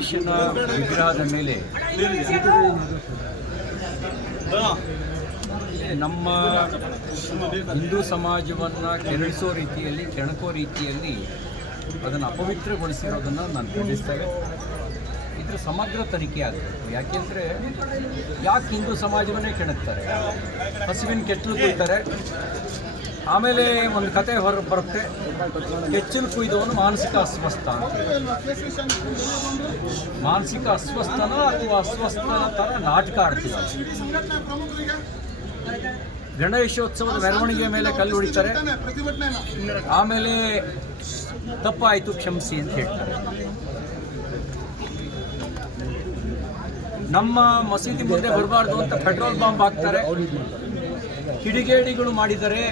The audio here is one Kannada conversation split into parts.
ಗಣೇಶನ ವಿಗ್ರಹದ ಮೇಲೆ ನಮ್ಮ ಹಿಂದೂ ಸಮಾಜವನ್ನು ಕೆರಳಿಸೋ ರೀತಿಯಲ್ಲಿ ಕೆಣಕೋ ರೀತಿಯಲ್ಲಿ ಅದನ್ನು ಅಪವಿತ್ರಗೊಳಿಸಿರೋದನ್ನು ನಾನು ಖಂಡಿಸ್ತೇವೆ. ಇದರ ಸಮಗ್ರ ತನಿಖೆ ಆಗಬೇಕು. ಯಾಕೆಂದರೆ ಯಾಕೆ ಹಿಂದೂ ಸಮಾಜವನ್ನೇ ಕೆಣಕ್ತಾರೆ? ಹಸುವಿನ ಕೆಚ್ಚಲು ಕುಯ್ತಾರೆ, ಆಮೇಲೆ ಒಂದು ಕತೆ ಹೊರ ಬರುತ್ತೆ, ಕೆಚ್ಚಲು ಕುಯ್ದವನು ಮಾನಸಿಕ ಅಸ್ವಸ್ಥ ಅಂತ. ಮಾನಸಿಕ ಅಸ್ವಸ್ಥನ ಅಥವಾ ಅಸ್ವಸ್ಥನ ಥರ ನಾಟಕ ಆಡ್ತಿದ್ದಾರೆ. ಗಣೇಶೋತ್ಸವದ ಮೆರವಣಿಗೆ ಮೇಲೆ ಕಲ್ಲು ಹೊಡಿತಾರೆ, ಆಮೇಲೆ ತಪ್ಪಾಯಿತು ಕ್ಷಮಿಸಿ ಅಂತ ಹೇಳ್ತಾರೆ. ನಮ್ಮ ಮಸೀದಿ ಮುಂದೆ ಬರಬಾರ್ದು ಅಂತ ಪೆಟ್ರೋಲ್ ಬಾಂಬ್ ಹಾಕ್ತಾರೆ, ಕಿಡಿಗೇಡಿಗಳು ಮಾಡಿದರೆ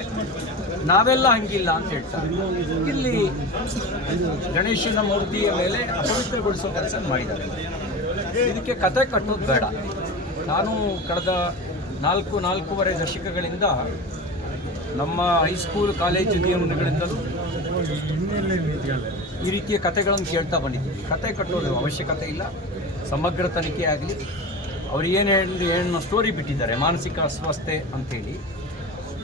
ನಾವೆಲ್ಲ ಹಂಗಿಲ್ಲ ಅಂತ ಹೇಳ್ತಾರೆ. ಇಲ್ಲಿ ಗಣೇಶನ ಮೂರ್ತಿಯ ಮೇಲೆ ಅಪವಿತ್ರಗೊಳಿಸೋ ಕೆಲಸ ಮಾಡಿದ್ದಾರೆ. ಇದಕ್ಕೆ ಕತೆ ಕಟ್ಟೋದು ಬೇಡ. ನಾನು ಕಳೆದ ನಾಲ್ಕೂವರೆ ದಶಕಗಳಿಂದ ನಮ್ಮ ಹೈಸ್ಕೂಲ್ ಕಾಲೇಜು ಜೀವನಗಳಿಂದಲೂ ಈ ರೀತಿಯ ಕತೆಗಳನ್ನು ಕೇಳ್ತಾ ಬಂದಿದ್ದೀವಿ. ಕತೆ ಕಟ್ಟೋದು ಅವಶ್ಯಕತೆ ಇಲ್ಲ. ಸಮಗ್ರ ತನಿಖೆ ಆಗಲಿ. ಅವರು ಏನು ಸ್ಟೋರಿ ಬಿಟ್ಟಿದ್ದಾರೆ ಮಾನಸಿಕ ಅಸ್ವಸ್ಥೆ ಅಂಥೇಳಿ.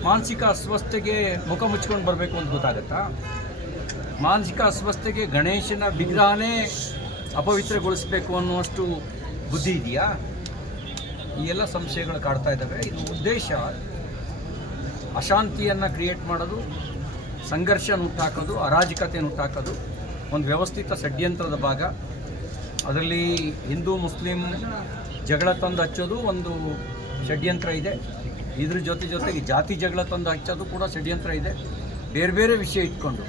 ಮಾನಸಿಕ ಅಸ್ವಸ್ಥೆಗೆ ಮುಖ ಮುಚ್ಕೊಂಡು ಬರಬೇಕು ಅಂತ ಗೊತ್ತಾಗತ್ತಾ? ಮಾನಸಿಕ ಅಸ್ವಸ್ಥೆಗೆ ಗಣೇಶನ ವಿಗ್ರಹನೇ ಅಪವಿತ್ರಗೊಳಿಸಬೇಕು ಅನ್ನುವಷ್ಟು ಬುದ್ಧಿ ಇದೆಯಾ? ಈ ಎಲ್ಲ ಸಂಶಯಗಳು ಕಾಡ್ತಾ ಇದ್ದಾವೆ. ಇದು ಉದ್ದೇಶ ಅಶಾಂತಿಯನ್ನು ಕ್ರಿಯೇಟ್ ಮಾಡೋದು, ಸಂಘರ್ಷನ ಹುಟ್ಟಾಕೋದು, ಅರಾಜಕತೆಯನ್ನು ಹುಟ್ಟಾಕೋದು ಒಂದು ವ್ಯವಸ್ಥಿತ ಷಡ್ಯಂತ್ರದ ಭಾಗ. ಅದರಲ್ಲಿ ಹಿಂದೂ ಮುಸ್ಲಿಂ ಜಗಳ ತಂದು ಹಚ್ಚೋದು ಒಂದು ಷಡ್ಯಂತ್ರ ಇದೆ. ಇದ್ರ ಜೊತೆಗೆ ಜಾತಿ ಜಗಳ ತಂದು ಹಚ್ಚೋದು ಕೂಡ ಷಡ್ಯಂತ್ರ ಇದೆ. ಬೇರೆ ಬೇರೆ ವಿಷಯ ಇಟ್ಕೊಂಡು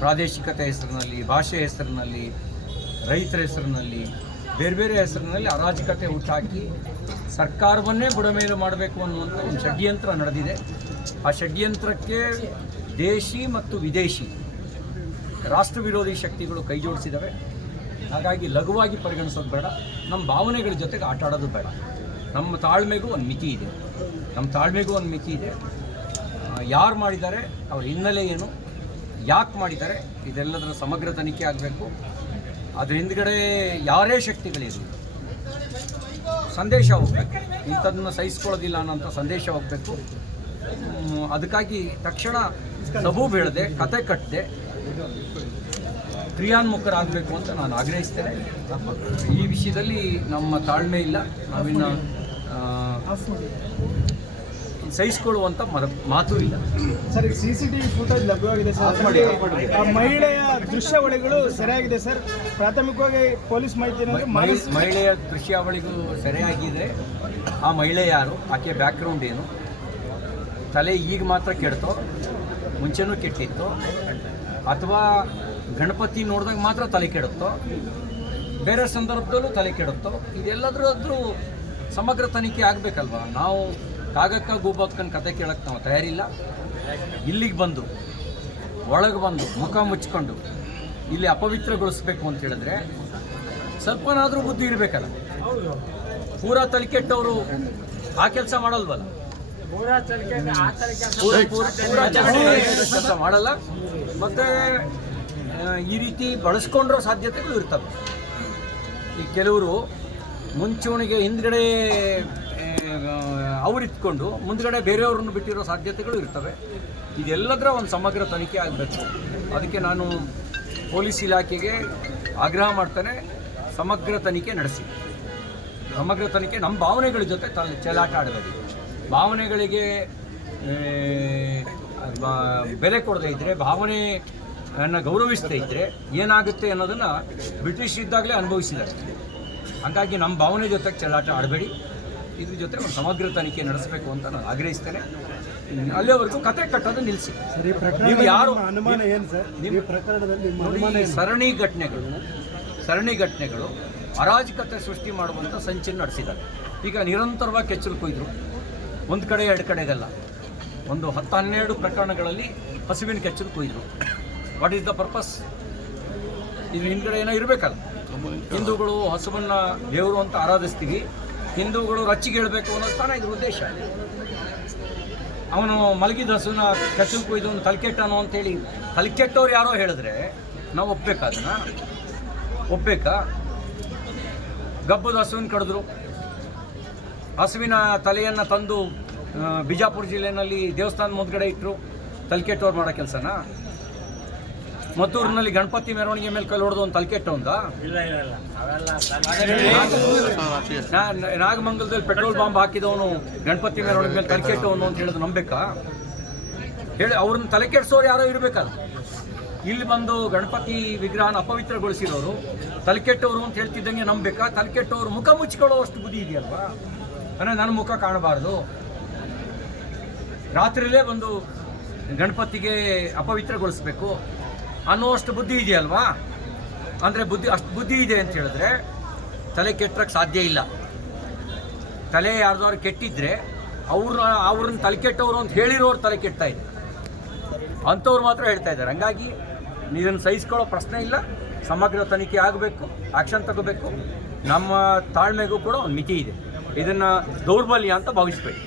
ಪ್ರಾದೇಶಿಕತೆ ಹೆಸರಿನಲ್ಲಿ, ಭಾಷೆ ಹೆಸರಿನಲ್ಲಿ, ರೈತರ ಹೆಸರಿನಲ್ಲಿ, ಬೇರೆ ಬೇರೆ ಹೆಸರಿನಲ್ಲಿ ಅರಾಜಕತೆ ಹುಟ್ಟಾಕಿ ಸರ್ಕಾರವನ್ನೇ ಬುಡಮೇಲು ಮಾಡಬೇಕು ಅನ್ನುವಂಥ ಒಂದು ಷಡ್ಯಂತ್ರ ನಡೆದಿದೆ. ಆ ಷಡ್ಯಂತ್ರಕ್ಕೆ ದೇಶಿ ಮತ್ತು ವಿದೇಶಿ ರಾಷ್ಟ್ರ ವಿರೋಧಿ ಶಕ್ತಿಗಳು ಕೈ ಜೋಡಿಸಿದ್ದಾವೆ. ಹಾಗಾಗಿ ಲಘುವಾಗಿ ಪರಿಗಣಿಸೋದು ಬೇಡ. ನಮ್ಮ ಭಾವನೆಗಳ ಜೊತೆಗೆ ಆಟ ಆಡೋದು ಬೇಡ. ನಮ್ಮ ತಾಳ್ಮೆಗೂ ಒಂದು ಮಿತಿ ಇದೆ. ಯಾರು ಮಾಡಿದ್ದಾರೆ, ಅವ್ರ ಹಿನ್ನೆಲೆ ಏನು, ಯಾಕೆ ಮಾಡಿದ್ದಾರೆ, ಇದೆಲ್ಲದರ ಸಮಗ್ರ ತನಿಖೆ ಆಗಬೇಕು. ಅದ್ರ ಹಿಂದ್ಗಡೆ ಯಾರೇ ಶಕ್ತಿಗಳಿರಲಿ ಸಂದೇಶ ಹೋಗಬೇಕು. ಇಂಥದನ್ನು ಸಹಿಸ್ಕೊಳ್ಳೋದಿಲ್ಲ ಅನ್ನೋಂಥ ಸಂದೇಶ ಹೋಗಬೇಕು. ಅದಕ್ಕಾಗಿ ತಕ್ಷಣ ಸಬೂ ಬೀಳದೆ, ಕತೆ ಕಟ್ಟದೆ ಕ್ರಿಯಾನ್ಮುಖರಾಗಬೇಕು ಅಂತ ನಾನು ಆಗ್ರಹಿಸ್ತೇನೆ. ಈ ವಿಷಯದಲ್ಲಿ ನಮ್ಮ ತಾಳ್ಮೆ ಇಲ್ಲ. ನಾವಿನ್ನು ಸಹಿಸಿಕೊಳ್ಳುವಂಥ ಮಾತು ಇಲ್ಲ. ಸರ್, CCTV ಫುಟೇಜ್ ಲಭ್ಯವಾಗಿದೆ ಸರ್. ಮಹಿಳೆಯ ದೃಶ್ಯಾವಳಿಗಳು ಸರಿಯಾಗಿದೆ ಸರ್. ಪ್ರಾಥಮಿಕವಾಗಿ ಪೊಲೀಸ್ ಮಾಹಿತಿ ಮಹಿಳೆಯ ದೃಶ್ಯಾವಳಿಗೂ ಸರಿಯಾಗಿದೆ. ಆ ಮಹಿಳೆ ಯಾರು, ಆಕೆ ಬ್ಯಾಕ್ಗ್ರೌಂಡ್ ಏನು, ತಲೆ ಈಗ ಮಾತ್ರ ಕೆಡ್ತೋ, ಮುಂಚೆನೂ ಕೆಟ್ಟಿತ್ತು, ಅಥವಾ ಗಣಪತಿ ನೋಡಿದಾಗ ಮಾತ್ರ ತಲೆ ಕೆಡುತ್ತೋ, ಬೇರೆ ಸಂದರ್ಭದಲ್ಲೂ ತಲೆ ಕೆಡುತ್ತೋ, ಇದೆಲ್ಲದ್ರೂ ಸಮಗ್ರ ತನಿಖೆ ಆಗಬೇಕಲ್ವ. ನಾವು ಕಾಗಕ್ಕ ಗೂಬಕ್ಕನ ಕತೆ ಕೇಳಕ್ಕೆ ನಾವು ತಯಾರಿಲ್ಲ. ಇಲ್ಲಿಗೆ ಬಂದು ಒಳಗೆ ಬಂದು ಮುಖ ಮುಚ್ಕೊಂಡು ಇಲ್ಲಿ ಅಪವಿತ್ರಗೊಳಿಸ್ಬೇಕು ಅಂತ ಹೇಳಿದ್ರೆ ಸ್ವಲ್ಪನಾದರೂ ಬುದ್ಧಿ ಇರಬೇಕಲ್ಲ. ಪೂರಾ ತಲೆ ಕೆಟ್ಟವರು ಆ ಕೆಲಸ ಮಾಡಲ್ವಲ್ಲ, ಕೆಲಸ ಮಾಡಲ್ಲ. ಮತ್ತು ಈ ರೀತಿ ಬಳಸ್ಕೊಂಡಿರೋ ಸಾಧ್ಯತೆಗಳು ಇರ್ತವೆ. ಈ ಕೆಲವರು ಮುಂಚೂಣಿಗೆ ಹಿಂದ್ಗಡೆ ಅವರಿತ್ಕೊಂಡು ಮುಂದ್ಗಡೆ ಬೇರೆಯವ್ರನ್ನು ಬಿಟ್ಟಿರೋ ಸಾಧ್ಯತೆಗಳು ಇರ್ತವೆ. ಇದೆಲ್ಲದರ ಒಂದು ಸಮಗ್ರ ತನಿಖೆ ಆಗಬೇಕು. ಅದಕ್ಕೆ ನಾನು ಪೊಲೀಸ್ ಇಲಾಖೆಗೆ ಆಗ್ರಹ ಮಾಡ್ತೇನೆ, ಸಮಗ್ರ ತನಿಖೆ ನಡೆಸಿ. ಸಮಗ್ರ ತನಿಖೆ ನಮ್ಮ ಭಾವನೆಗಳ ಜೊತೆ ಚೆಲ್ಲಾಟ ಆಡಬೇಕು. ಭಾವನೆಗಳಿಗೆ ಬೆಲೆ ಕೊಡದೇ ಇದ್ದರೆ, ಭಾವನೆಯನ್ನು ಗೌರವಿಸದೇ ಇದ್ದರೆ ಏನಾಗುತ್ತೆ ಅನ್ನೋದನ್ನು ಬ್ರಿಟಿಷ್ ಇದ್ದಾಗಲೇ ಅನುಭವಿಸಿದ್ದಾರೆ. ಹಾಗಾಗಿ ನಮ್ಮ ಭಾವನೆ ಜೊತೆಗೆ ಚೆಲ್ಲಾಟ ಆಡಬೇಡಿ. ಇದ್ರ ಜೊತೆ ಒಂದು ಸಮಗ್ರ ತನಿಖೆ ನಡೆಸಬೇಕು ಅಂತ ನಾನು ಆಗ್ರಹಿಸ್ತೇನೆ. ಅಲ್ಲಿವರೆಗೂ ಕತೆ ಕಟ್ಟೋದು ನಿಲ್ಲಿಸಿ. ನೀವು ಯಾರು ಸರಣಿ ಘಟನೆಗಳು ಅರಾಜಕತೆ ಸೃಷ್ಟಿ ಮಾಡುವಂಥ ಸಂಚನ್ನು ನಡೆಸಿದ್ದಾರೆ. ಈಗ ನಿರಂತರವಾಗಿ ಕೆಚ್ಚಲು ಕೊಯ್ದರು. ಒಂದು ಕಡೆ ಎರಡು ಕಡೆಗಲ್ಲ, ಒಂದು 10-12 ಪ್ರಕರಣಗಳಲ್ಲಿ ಹಸುವಿನ ಕೆಚ್ಚಲು ಕೊಯ್ದರು. What is the purpose? ಇದು ಹಿಂದ್ಗಡೆ ಏನೋ ಇರಬೇಕಲ್ಲ. ಹಿಂದೂಗಳು ಹಸುವನ್ನು ದೇವರು ಅಂತ ಆರಾಧಿಸ್ತೀವಿ, ಹಿಂದೂಗಳು ರಚ್ಚಿಗೆ ಹೇಳಬೇಕು ಅನ್ನೋದು ತಾನೇ ಇದ್ರ ಉದ್ದೇಶ. ಅವನು ಮಲಗಿದ ಹಸುನ ಕೆಚ್ಚಲು ಕೊಯ್ದವನು ತಲೆಕೆಟ್ಟನು ಅಂತೇಳಿ ತಲೆಕೆಟ್ಟವ್ರು ಯಾರೋ ಹೇಳಿದ್ರೆ ನಾವು ಒಪ್ಪಬೇಕಾ? ಗಬ್ಬದ ಹಸುವಿನ ಕಡಿದ್ರು. ಹಸುವಿನ ತಲೆಯನ್ನು ತಂದು ಬಿಜಾಪುರ ಜಿಲ್ಲೆಯಲ್ಲಿ ದೇವಸ್ಥಾನ ಮುಂದ್ಗಡೆ ಇಟ್ಟರು. ತಲೆಕೆಟ್ಟವ್ರು ಮಾಡೋ ಕೆಲಸನ. ಮದ್ದೂರಿನಲ್ಲಿ ಗಣಪತಿ ಮೆರವಣಿಗೆ ಮೇಲೆ ಕಲ್ಲು ಹೊಡೆದು ಒಂದು ತಲೆಕೆಟ್ಟು ಒಂದ. ನಾಗಮಂಗಲದಲ್ಲಿ ಪೆಟ್ರೋಲ್ ಬಾಂಬ್ ಹಾಕಿದವನು ಗಣಪತಿ ಮೆರವಣಿಗೆ ಮೇಲೆ ತಲೆಕೆಟ್ಟವನು ಅಂತ ಹೇಳಿದ್ರು ನಂಬೇಕಾ? ಹೇಳಿ, ಅವ್ರನ್ನ ತಲೆ ಕೆಡಿಸೋರು ಯಾರೋ ಇರಬೇಕಲ್ಲ. ಇಲ್ಲಿ ಬಂದು ಗಣಪತಿ ವಿಗ್ರಹನ ಅಪವಿತ್ರಗೊಳಿಸಿರೋರು ತಲೆಕೆಟ್ಟವರು ಅಂತ ಹೇಳ್ತಿದ್ದಂಗೆ ನಂಬೇಕಾ? ತಲೆಕೆಟ್ಟವರು ಮುಖ ಮುಚ್ಕೊಳ್ಳೋ ಅಷ್ಟು ಬುದ್ಧಿ ಇದೆಯಲ್ವಾ? ಅಂದರೆ ನನ್ನ ಮುಖ ಕಾಣಬಾರ್ದು, ರಾತ್ರಿಯಲ್ಲೇ ಬಂದು ಗಣಪತಿಗೆ ಅಪವಿತ್ರಗೊಳಿಸ್ಬೇಕು ಅನ್ನೋಷ್ಟು ಬುದ್ಧಿ ಇದೆಯಲ್ವಾ? ಅಂದರೆ ಅಷ್ಟು ಬುದ್ಧಿ ಇದೆ ಅಂತ ಹೇಳಿದ್ರೆ ತಲೆ ಕೆಟ್ಟಕ್ಕೆ ಸಾಧ್ಯ ಇಲ್ಲ. ತಲೆ ಯಾರ್ದಾದ್ರು ಕೆಟ್ಟಿದ್ರೆ ಅವ್ರನ್ನ ತಲೆ ಕೆಟ್ಟವರು ಅಂತ ಹೇಳಿರೋರು ತಲೆ ಕೆಡ್ತಾ ಇದೆ, ಅಂಥವ್ರು ಮಾತ್ರ ಹೇಳ್ತಾ ಇದ್ದಾರೆ. ಹಂಗಾಗಿ ಇದನ್ನು ಸಹಿಸ್ಕೊಳ್ಳೋ ಪ್ರಶ್ನೆ ಇಲ್ಲ. ಸಮಗ್ರ ತನಿಖೆ ಆಗಬೇಕು, ಆ್ಯಕ್ಷನ್ ತಗೋಬೇಕು. ನಮ್ಮ ತಾಳ್ಮೆಗೂ ಕೂಡ ಒಂದು ಮಿತಿ ಇದೆ. ಇದನ್ನು ದೌರ್ಬಲ್ಯ ಅಂತ ಭಾವಿಸ್ಬೇಕು.